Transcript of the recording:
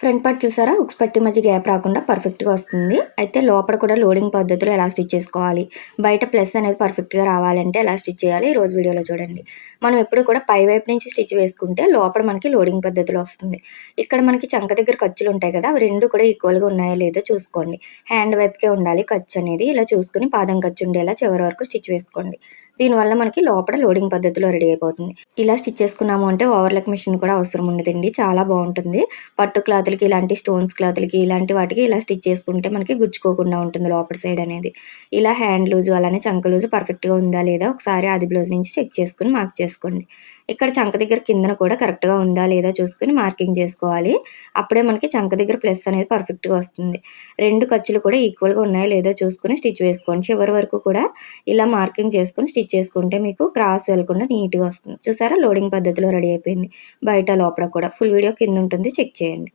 Front part చూసారా? ఉక్స్ పట్టి మధ్య గ్యాప్ రాకుండా పర్ఫెక్ట్గా వస్తుంది. అయితే లోపల కూడా లోడింగ్ పద్ధతిలో ఎలా స్టిచ్ చేసుకోవాలి? బయట ప్లస్ అనేది పర్ఫెక్ట్గా రావాలంటే ఎలా స్టిచ్ చేయాలి? ఈ రోజు వీడియోలో చూడండి. మనం ఎప్పుడు కూడా పై వైపు నుంచి స్టిచ్ వేసుకుంటే లోపల మనకి లోడింగ్ పద్ధతిలో వస్తుంది. ఇక్కడ మనకి చంక దగ్గర ఖర్చులు ఉంటాయి కదా? అవి రెండు కూడా ఈక్వల్గా ఉన్నాయో లేదో చూసుకోండి. హ్యాండ్ వైపుకే ఉండాలి ఖర్చు అనేది. ఇలా చూసుకుని పాదం ఖర్చు ఉండేలా చివరి వరకు స్టిచ్ వేసుకోండి. దీనివల్ల మనకి లోపల లోడింగ్ పద్ధతిలో రెడీ అయిపోతుంది. ఇలా స్టిచ్ చేసుకున్నాము అంటే ఓవర్లక్ మిషన్ కూడా అవసరం ఉండదండి. చాలా బాగుంటుంది. పట్టు క్లాత్లకి ఇలాంటి స్టోన్స్ క్లాత్లకి ఇలాంటి వాటికి ఇలా స్టిచ్ చేసుకుంటే మనకి గుచ్చుకోకుండా ఉంటుంది లోపల సైడ్ అనేది. ఇలా హ్యాండ్ లూజు అలానే చంక లూజు పర్ఫెక్ట్గా ఉందా లేదా ఒకసారి అది బ్లౌజ్ నుంచి చెక్ చేసుకుని మార్క్ చేసుకోండి. ఇక్కడ చంక దగ్గర కిందన కూడా కరెక్ట్గా ఉందా లేదా చూసుకుని మార్కింగ్ చేసుకోవాలి. అప్పుడే మనకి చంక దగ్గర ప్లస్ అనేది పర్ఫెక్ట్గా వస్తుంది. రెండు ఖర్చులు కూడా ఈక్వల్గా ఉన్నాయా లేదో చూసుకుని స్టిచ్ వేసుకోండి. చివరి వరకు కూడా ఇలా మార్కింగ్ చేసుకుని స్టిచ్ చేసుకుంటే మీకు క్రాస్ వెళ్ళకుండా నీట్గా వస్తుంది. చూసారా? లోడింగ్ పద్ధతిలో రెడీ అయిపోయింది. బయట లోపల కూడా. ఫుల్ వీడియో కింద ఉంటుంది. చెక్ చేయండి.